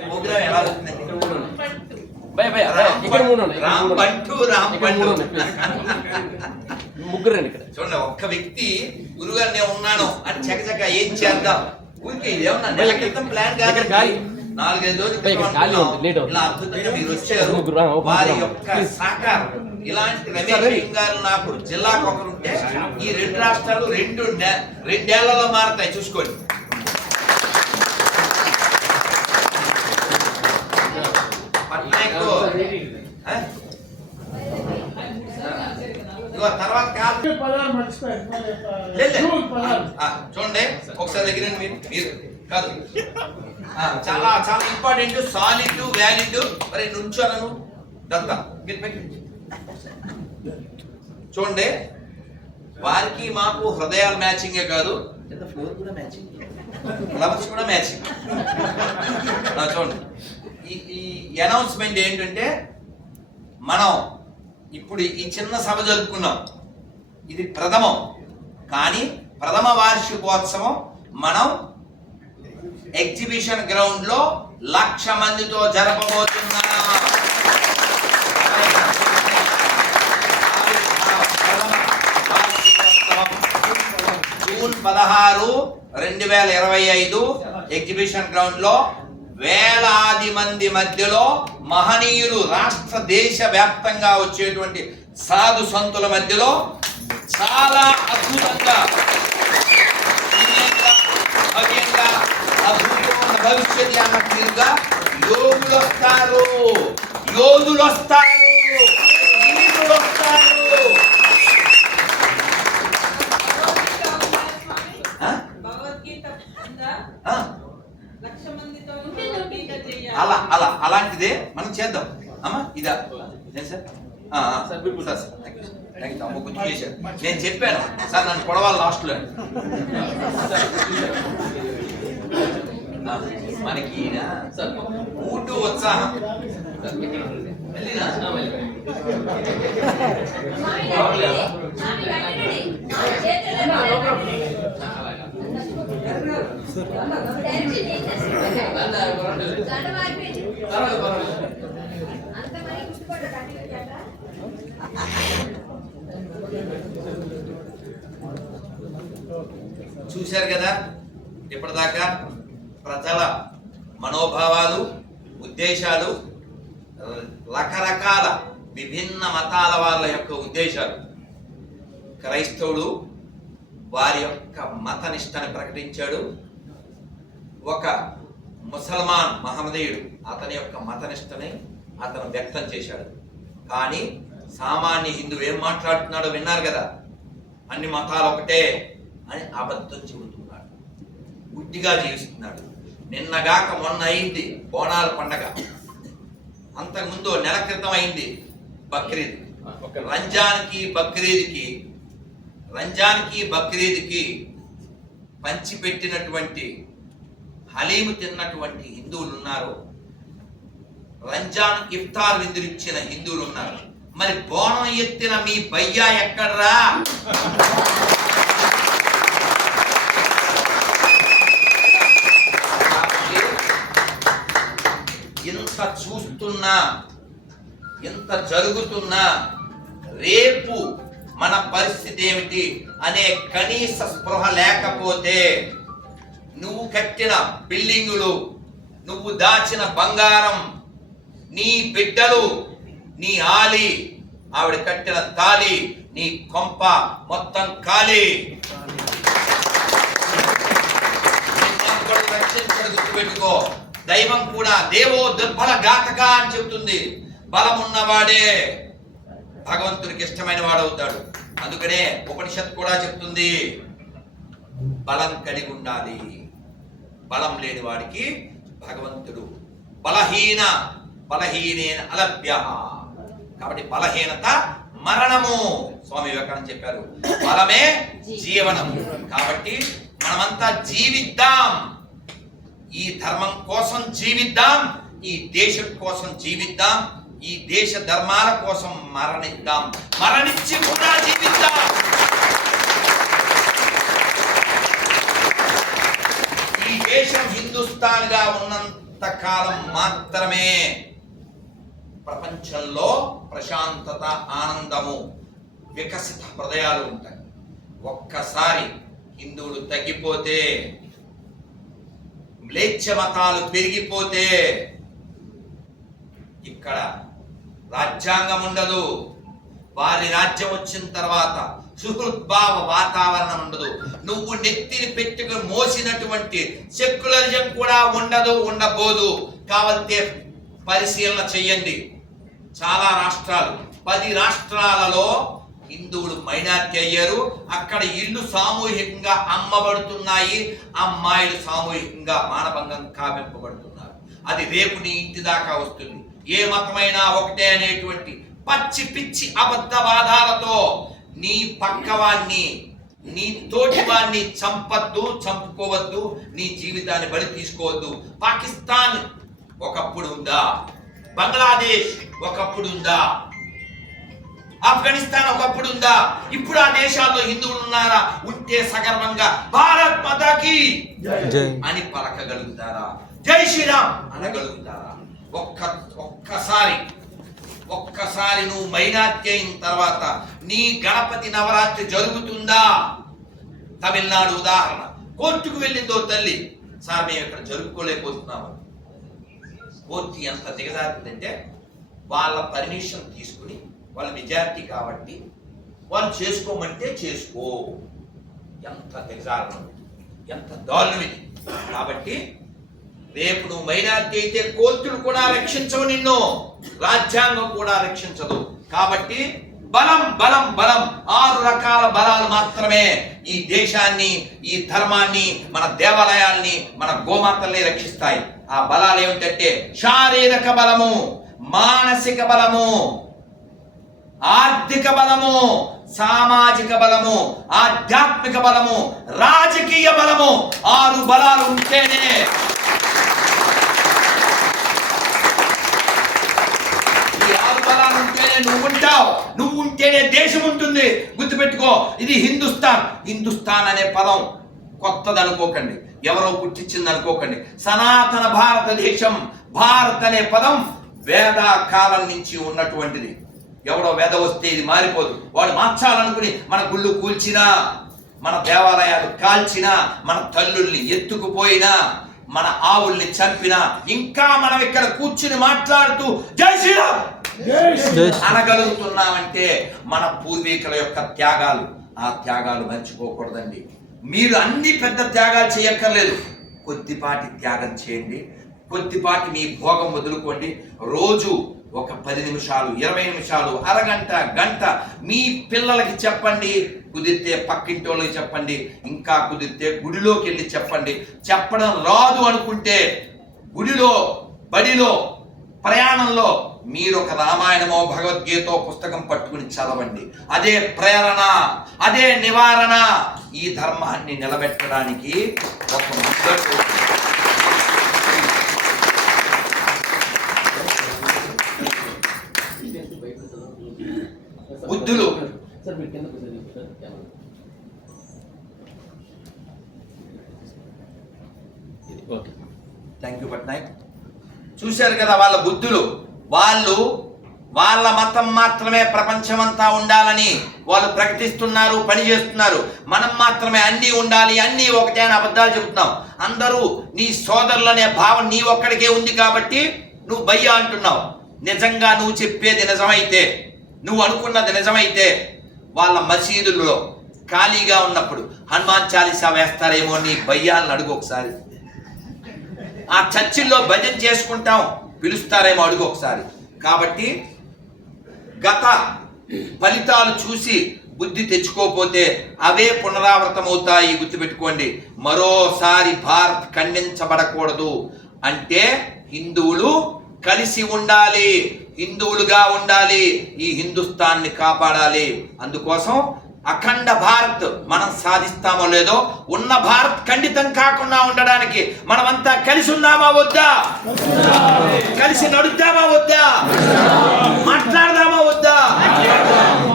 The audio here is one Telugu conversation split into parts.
ప్రోగ్రామ్ ఎలా అవుతుందండి భయ భయ భయ ఇక్కడ మూడు ఉన్నాయి. ఇక్కడ రామ్ మూడు ఉన్నాయి. బంటు రామ్ ఇక్కడ మూడు బంటు ఉన్నాయి ముగ్గురు ఇక్కడ. చూడండి ఒక్క వ్యక్తి గురుగారు నేను ఉన్నాను అని చకచక ఏం చేద్దాం? ఊరికే ఇదేమన్నా నెల క్రితం ప్లాన్ కాదు. ఇక్కడ గాలి. నాలుగైదు రోజుల. ఇలా అద్భుతంగా మీరు వచ్చారు. వారి. యొక్క సహకారం. ఇలాంటి రమేష్ గారు నాకు జిల్లాకు ఈ రెండు రాష్ట్రాలు రెండు రెండేళ్ళలో మారుతాయి. చూసుకోండి పట్నాయక్ ఆ? ఇదిగో తర్వాత చూడండి ఒకసారి దగ్గర మీరు కాదు. చాలా చాలా ఇంపార్టెంట్ సాలిడ్ వ్యాలిడ్ మరి నుంచోనను దత్త. చూడండి వారికి మాకు హృదయాల మ్యాచింగే కాదు. కింద ఫ్లోర్ కూడా మ్యాచింగ్ ఫ్లవర్స్ కూడా మ్యాచింగ్ చూడండి. ఈ ఈ అనౌన్స్మెంట్ ఏంటంటే మనం ఇప్పుడు ఈ చిన్న సభ జరుపుకున్నాం. ఇది ప్రథమం. కానీ ప్రథమ వార్షికోత్సవం మనం ఎగ్జిబిషన్ గ్రౌండ్లో లక్ష మందితో జరపబోతున్నాం. జూన్ పదహారు రెండు వేల ఇరవై ఐదు ఎగ్జిబిషన్ గ్రౌండ్లో వేలాది మంది మధ్యలో మహనీయులు రాష్ట్ర దేశ వ్యాప్తంగా వచ్చేటువంటి సాధు సంతుల మధ్యలో చాలా అద్భుతంగా దివ్యంగా, భవ్యంగా, అద్భుతమైన భవిష్యత్తు అన్న యోగులు వస్తారు యోధులు వస్తారు వస్తారు అలా అలా అలాంటిదే మనం చేద్దాం. అమ్మా ఇదా. సార్. సార్. అమ్మ గుర్తు చేశారు. నేను చెప్పాను సార్ నన్ను పొడవాలి లాస్ట్లో. మనకి ఈయన ఊటు ఉత్సాహం. వెళ్ళినా? చూశారు కదా ఇప్పటిదాకా ప్రజల మనోభావాలు ఉద్దేశాలు రకరకాల విభిన్న మతాల వాళ్ళ యొక్క ఉద్దేశాలు. క్రైస్తవుడు వారి యొక్క మత నిష్టని ప్రకటించాడు. ఒక ముసల్మాన్ మహమ్మదీయుడు అతని యొక్క మత నిష్టని అతను వ్యక్తం చేశాడు. కానీ సామాన్య హిందువు ఏం మాట్లాడుతున్నాడో విన్నారు కదా. అన్ని మతాలు ఒకటే అని అబద్ధం చెబుతున్నాడు. గుడ్డిగా జీవిస్తున్నాడు. నిన్నగాక మొన్న అయింది బోనాల పండగ. అంతకుముందు నెల క్రితం అయింది బక్రీద్. రంజాన్కి బక్రీద్కి రంజాన్కి బక్రీద్కి పంచిపెట్టినటువంటి హలీము తిన్నటువంటి హిందువులు ఉన్నారు రంజాన్ ఇఫ్తార్ విందులిచ్చిన హిందువులు ఉన్నారు మరి బోనం ఎత్తిన మీ బయ్యా ఎక్కడ్రా? ఎంత ఇంత చూస్తున్నా ఇంత జరుగుతున్నా రేపు మన పరిస్థితి ఏమిటి అనే కనీస స్పృహ లేకపోతే నువ్వు కట్టిన బిల్డింగులు నువ్వు దాచిన బంగారం నీ బిడ్డలు నీ ఆలి ఆవిడ కట్టిన తాలి నీ కొంప మొత్తం ఖాళీ. పెట్టుకో గుర్తుపెట్టుకో. దైవం కూడా దేవో దుర్బల ఘాతక అని చెప్తుంది బలమున్నవాడే. భగవంతుడికి ఇష్టమైన వాడవుతాడు అందుకనే ఉపనిషత్ కూడా చెప్తుంది బలం కలిగి ఉండాలి. బలం లేని వాడికి భగవంతుడు బలహీన బలహీనేన అలభ్య. కాబట్టి బలహీనత మరణము. స్వామి వివేకానంద చెప్పారు. బలమే జీవనం కాబట్టి మనమంతా జీవిద్దాం. ఈ ధర్మం కోసం జీవిద్దాం. ఈ దేశం కోసం జీవిద్దాం. ఈ దేశ ధర్మాల కోసం మరణిద్దాం. మరణించి కూడా జీవిద్దాం. ఈ ఉన్నంత కాలం మాత్రమే ప్రపంచంలో ప్రశాంతత ఆనందము వికసిత హృదయాలు ఉంటాయి. ఒక్కసారి హిందువులు తగ్గిపోతే మ్లేచ్ఛ మతాలు పెరిగిపోతే ఇక్కడ రాజ్యాంగం ఉండదు. వారి రాజ్యం వచ్చిన తర్వాత సుహృద్భావ వాతావరణం ఉండదు. నువ్వు నెత్తిని పెట్టుకుని మోసినటువంటి సెక్యులరిజం కూడా ఉండదు ఉండబోదు. కావాలంటే పరిశీలన చెయ్యండి. చాలా రాష్ట్రాలు పది రాష్ట్రాలలో హిందువులు మైనార్టీ అయ్యారు. అక్కడ ఇల్లు సామూహికంగా అమ్మబడుతున్నాయి. అమ్మాయిలు సామూహికంగా మానభంగం కావింపబడుతున్నారు. అది రేపు నీ ఇంటి దాకా వస్తుంది. ఏ మతమైనా ఒకటే అనేటువంటి పచ్చి పిచ్చి అబద్ధవాదాలతో నీ పక్కవాన్ని నీ తోటివాన్ని చంపద్దు చంపుకోవద్దు నీ జీవితాన్ని బలి తీసుకోవద్దు. పాకిస్తాన్ ఒకప్పుడు ఉందా బంగ్లాదేశ్ ఒకప్పుడు ఉందా ఆఫ్ఘనిస్తాన్ ఒకప్పుడు ఉందా ఇప్పుడు ఆ దేశాల్లో హిందువులు ఉన్నారా? ఉంటే సగర్వంగా భారత్ మాతాకి అని పలకగలుగుతారా? జై శ్రీరామ్ అనగలుగుతారా? ఒక్క ఒక్కసారి ఒక్కసారి నువ్వు మైనార్టీ అయిన తర్వాత నీ గణపతి నవరాత్రి జరుగుతుందా? తమిళనాడు ఉదాహరణ. కోర్టుకు వెళ్ళిందో తల్లి. సార్ మేము ఇక్కడ జరుపుకోలేకపోతున్నాము. కోర్టు ఎంత దిగజారిందంటే వాళ్ళ పర్మిషన్ తీసుకుని వాళ్ళ మెజారిటీ కాబట్టి వాళ్ళు చేసుకోమంటే చేసుకో. ఎంత దిగజారణం ఎంత దారుణం ఇది. కాబట్టి రేపు నువ్వు మైనార్టీ అయితే కోర్టులు కూడా రక్షించవు నిన్ను. రాజ్యాంగం కూడా రక్షించదు. కాబట్టి బలం బలం బలం. ఆరు రకాల బలాలు మాత్రమే ఈ దేశాన్ని ఈ ధర్మాన్ని మన దేవాలయాల్ని మన గోమాతల్ని రక్షిస్తాయి. ఆ బలాలు ఏమిటంటే శారీరక బలము మానసిక బలము ఆర్థిక బలము సామాజిక బలము ఆధ్యాత్మిక బలము రాజకీయ బలము. ఆరు బలాలు ఉంటేనే ఈ ఆరు బలాలు ఉంటేనే నువ్వు ఉంటావు నువ్వు ఉంటేనే దేశం ఉంటుంది గుర్తుపెట్టుకో ఇది హిందుస్థాన్. హిందుస్థాన్ అనే పదం కొత్తది అనుకోకండి ఎవరో పుట్టించింది అనుకోకండి సనాతన భారతదేశం భారత్ అనే పదం వేద కాలం నుంచి ఉన్నటువంటిది. ఎవడో వేద వస్తే ఇది మారిపోదు. వాడు మార్చాలనుకుని మన గుళ్ళు కూల్చినా మన దేవాలయాలు కాల్చినా మన తల్లుల్ని ఎత్తుకుపోయినా మన ఆవుల్ని చంపినా ఇంకా మనం ఇక్కడ కూర్చుని మాట్లాడుతూ జై శ్రీరామ్! అనగలుగుతున్నామంటే మన పూర్వీకుల యొక్క త్యాగాలు. ఆ త్యాగాలు మర్చిపోకూడదండి. మీరు అన్ని పెద్ద త్యాగాలు చేయక్కర్లేదు. కొద్దిపాటి త్యాగం చేయండి. కొద్దిపాటి మీ భోగం వదులుకోండి. రోజు ఒక పది నిమిషాలు ఇరవై నిమిషాలు అరగంట గంట మీ పిల్లలకి చెప్పండి. కుదిరితే పక్కింటి వాళ్ళకి చెప్పండి. ఇంకా కుదిరితే గుడిలోకి వెళ్ళి చెప్పండి. చెప్పడం రాదు అనుకుంటే గుడిలో బడిలో ప్రయాణంలో మీరు ఒక రామాయణమో భగవద్గీతో పుస్తకం పట్టుకుని చదవండి. అదే ప్రేరణ అదే నివారణ. ఈ ధర్మాన్ని నిలబెట్టడానికి ఒక బుద్ధులు. సార్ మీరు కింద కూర్చొని సార్ కెమెరా. ఇది ఓకే. థ్యాంక్ యూ పట్నాయక్ చూశారు కదా వాళ్ళ బుద్ధులు. వాళ్ళు వాళ్ళ మతం మాత్రమే ప్రపంచమంతా ఉండాలని వాళ్ళు ప్రకటిస్తున్నారు పని చేస్తున్నారు మనం మాత్రమే అన్నీ ఉండాలి అన్నీ ఒకటే అని అబద్ధాలు చెబుతున్నాం. అందరూ నీ సోదరులు అనే భావం నీ ఒక్కడికే ఉంది కాబట్టి నువ్వు భయ్య అంటున్నావు. నిజంగా నువ్వు చెప్పేది నిజమైతే నువ్వు అనుకున్నది నిజమైతే వాళ్ళ మసీదుల్లో ఖాళీగా ఉన్నప్పుడు హనుమాన్ చాలీసా వేస్తారేమో నీ భయ్యాలను అడుగు ఒకసారి. ఆ చర్చిల్లో భజన చేసుకుంటాం. పిలుస్తారేమో అడుగు ఒకసారి. కాబట్టి గత ఫలితాలు చూసి బుద్ధి తెచ్చుకోకపోతే అవే పునరావృతం అవుతాయి గుర్తుపెట్టుకోండి. మరోసారి భారత్ ఖండించబడకూడదు. అంటే హిందువులు కలిసి ఉండాలి హిందువులుగా ఉండాలి ఈ హిందుస్థాన్ని కాపాడాలి. అందుకోసం అఖండ భారత్ మనం సాధిస్తామో లేదో ఉన్న భారత్ ఖండితం కాకుండా ఉండడానికి మనమంతా కలిసి ఉన్నామా వద్దా? కలిసి నడుద్దామా వద్దా? మాట్లాడదామా వద్దా?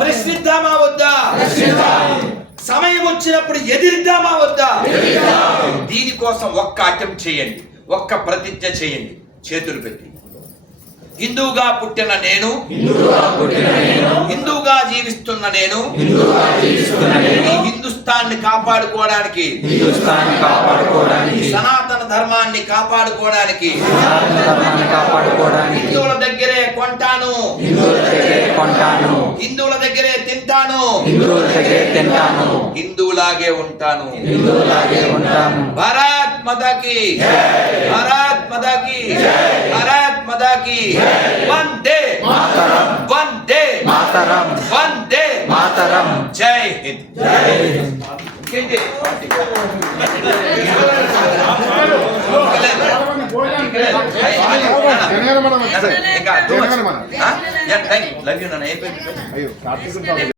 ప్రశ్నిద్దామా వద్దా? సమయం వచ్చినప్పుడు ఎదిరిద్దామా వద్దా? దీనికోసం ఒక్క అటెంప్ట్ చేయండి ఒక్క ప్రతిజ్ఞ చేయండి చేతులు పెట్టి. హిందువుగా పుట్టిన నేను. హిందువుగా జీవిస్తున్న నేను. ఈ హిందుస్థాన్ని కాపాడుకోవడానికి. సనాతన ధర్మాన్ని కాపాడుకోవడానికి. హిందువుల దగ్గరే కొంటాను. హిందువుల దగ్గరే కొంటాను. హిందువుల దగ్గరే తింటాను. హిందువులాగే ఉంటాను. హిందువులాగే ఉంటాను. భారత్ మదాకి భారత్ మదాకి భారత్ మదాకి వందే. మాతరం. వందే. మాతరం. వందే. మాతరం. జై హింద్. జై హింద్? ఇంకా